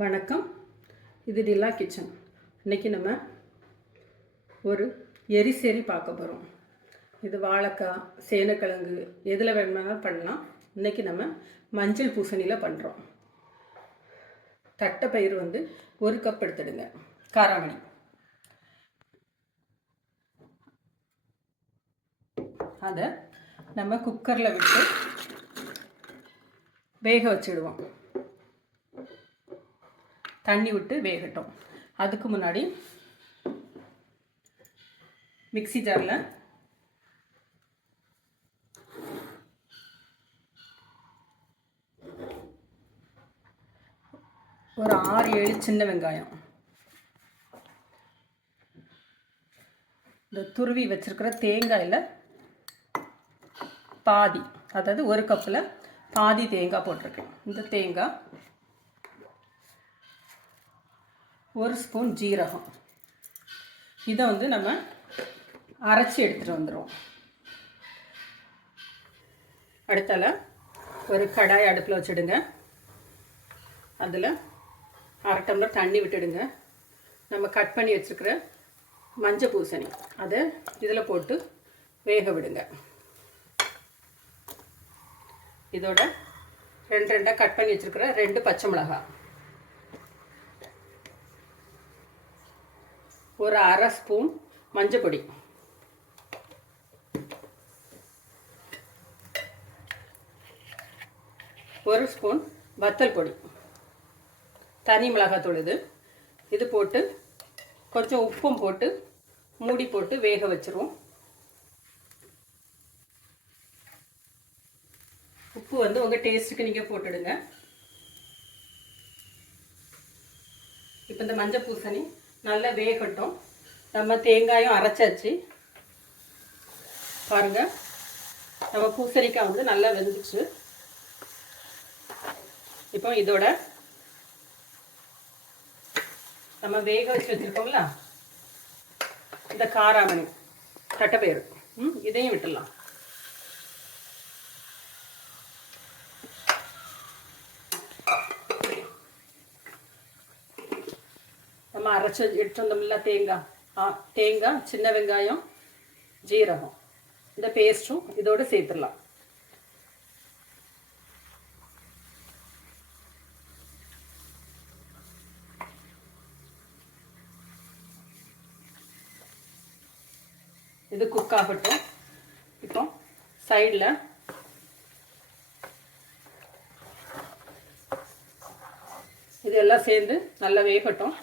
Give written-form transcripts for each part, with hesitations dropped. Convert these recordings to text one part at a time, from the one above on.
வணக்கம். இது டில்லா கிச்சன். இன்றைக்கி நம்ம ஒரு எரிசேரி பார்க்க போகிறோம். இது வாழைக்காய், சேனக்கிழங்கு எதில் வேணுமானாலும் பண்ணலாம். இன்றைக்கி நம்ம மஞ்சள் பூசணியில் பண்ணுறோம். தட்டைப்பயிறு 1 கப் எடுத்துடுங்க. காராமணி அதை நம்ம குக்கரில் விட்டு வேக வச்சிடுவோம். தண்ணி விட்டு வேகட்டும். அதுக்கு முன்னாடி மிக்ஸி ஜாரில் ஒரு 6-7 சின்ன வெங்காயம், இந்த துருவி வச்சிருக்கிற தேங்காயில் பாதி, அதாவது 1 கப்பில் பாதி தேங்காய் போட்டிருக்கேன். இந்த தேங்காய், 1 ஸ்பூன் ஜீரகம், இதை நம்ம அரைச்சி எடுத்துகிட்டு வந்துடுவோம். அடுத்தால ஒரு கடாய் அடுப்பில் வச்சுடுங்க. அதில் 1/2 டம்ளர் தண்ணி விட்டுடுங்க. நம்ம கட் பண்ணி வச்சுருக்கிற மஞ்சள் பூசணி அதை இதில் போட்டு வேக விடுங்க. இதோட 2 கட் பண்ணி வச்சுருக்கிற 2 பச்சை மிளகாய், ஒரு 1/2 ஸ்பூன் மஞ்சள் பொடி, ஒரு ஸ்பூன் வத்தல் பொடி, தனி மிளகாத்தூள் இது போட்டு கொஞ்சம் உப்பும் போட்டு மூடி போட்டு வேக வச்சிருவோம். உப்பு உங்கள் டேஸ்ட்டுக்கு நீங்கள் போட்டுடுங்க. இப்போ இந்த மஞ்சள் பூசணி நல்லா வேகட்டும். நம்ம தேங்காயும் அரைச்சாச்சு பாருங்கள். நம்ம பூசணிக்காய் நல்லா வெந்துச்சு. இப்போ இதோட நம்ம வேக வச்சு வச்சுருக்கோம்ல இந்த காராமணி, தட்டைப்பயிறு, இதையும் விட்டுடலாம். நம்ம அரைச்சி எடுத்து வந்தோம்ல தேங்காய், சின்ன வெங்காயம், ஜீரகம், இந்த பேஸ்ட்டும் இதோடு சேர்த்துடலாம். இது குக் ஆகட்டும். இப்போ சைடில் இதெல்லாம் சேர்ந்து நல்லா வேகட்டும்.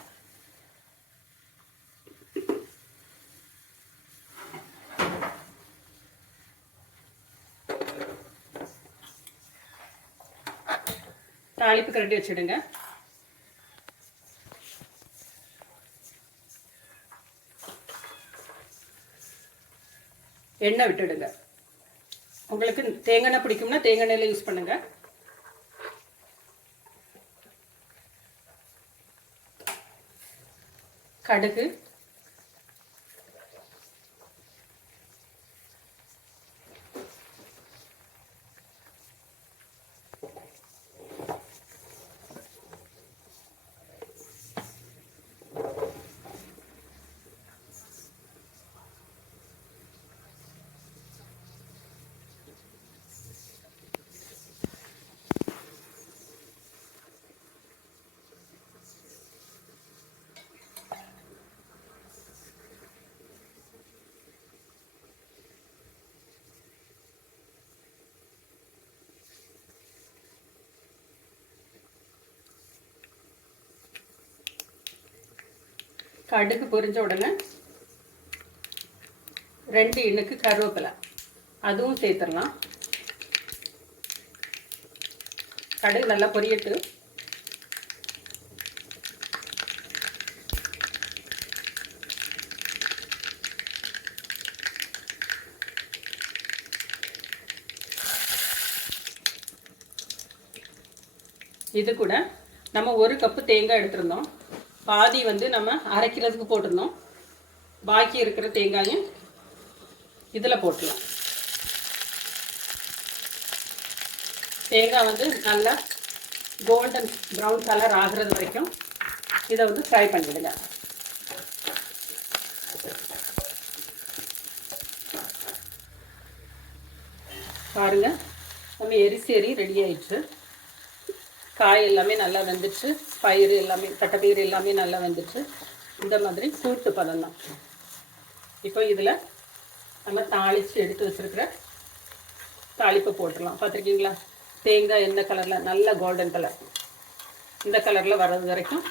தாளிப்பு கரண்டி வச்சுடுங்க. எண்ணெய் விட்டுடுங்க. உங்களுக்கு தேங்காய் எண்ணெய் பிடிக்கும்னா தேங்காய் எண்ணெயில் யூஸ் பண்ணுங்க. கடுகு, கடுகு பொரிஞ்ச உடனே 2 இனுக்கு கருவேப்பிலை, அதுவும் சேர்த்துடலாம். கடுகு நல்லா பொரியட்டு. இது கூட நம்ம 1 கப்பு தேங்காய் எடுத்திருந்தோம். பாதி நம்ம அரைக்கிறதுக்கு போட்டிருந்தோம். பாக்கி இருக்கிற தேங்காயும் இதில் போட்டுடலாம். தேங்காய் நல்லா கோல்டன் ப்ரௌன் கலர் ஆகிறது வரைக்கும் இதை வந்து ஃப்ரை பண்ணிவிடுங்க. பாருங்கள், நம்ம எரிசேரி ரெடி ஆயிடுச்சு. காய் எல்லாமே நல்லா வெந்துச்சு, பயிறு எல்லாமே தட்டைப்பயிறு எல்லாமே நல்லா வெந்துச்சு. இந்த மாதிரி கூட்டு பதம் தான். இப்போ இதில் நம்ம தாளித்து எடுத்து வச்சுருக்கிற தாளிப்பை போட்டுடலாம். பார்த்துருக்கீங்களா? தேங்காய் எந்த கலரில், நல்ல கோல்டன் கலர், இந்த கலரில் வர்றது வரைக்கும்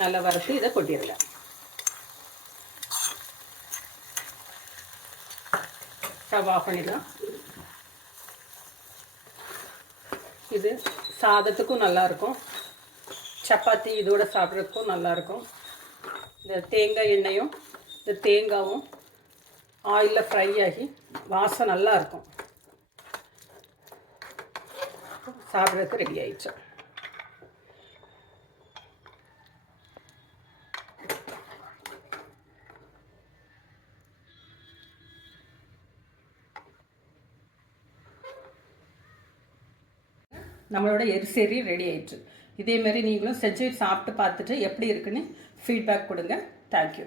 நல்லா வறுத்து இதை கொட்டிடலாம். ஸ்டவ் ஆஃப் பண்ணிடலாம். இது சாதத்துக்கும் நல்லாயிருக்கும், சப்பாத்தி இதோட சாப்பிட்றதுக்கும் நல்லாயிருக்கும். இந்த தேங்காய் எண்ணெயும் இந்த தேங்காயும் ஆயிலில் ஃப்ரை ஆகி வாசம் நல்லாயிருக்கும். சாப்பிட்றதுக்கு ரெடி ஆயிடுச்சு. நம்மளோட எரிசேரி ரெடி ஆயிடுச்சு. இதேமாரி நீங்களும் செஞ்சு சாப்பிட்டு பார்த்துட்டு எப்படி இருக்குன்னு ஃபீட்பேக் கொடுங்க. தேங்க்யூ.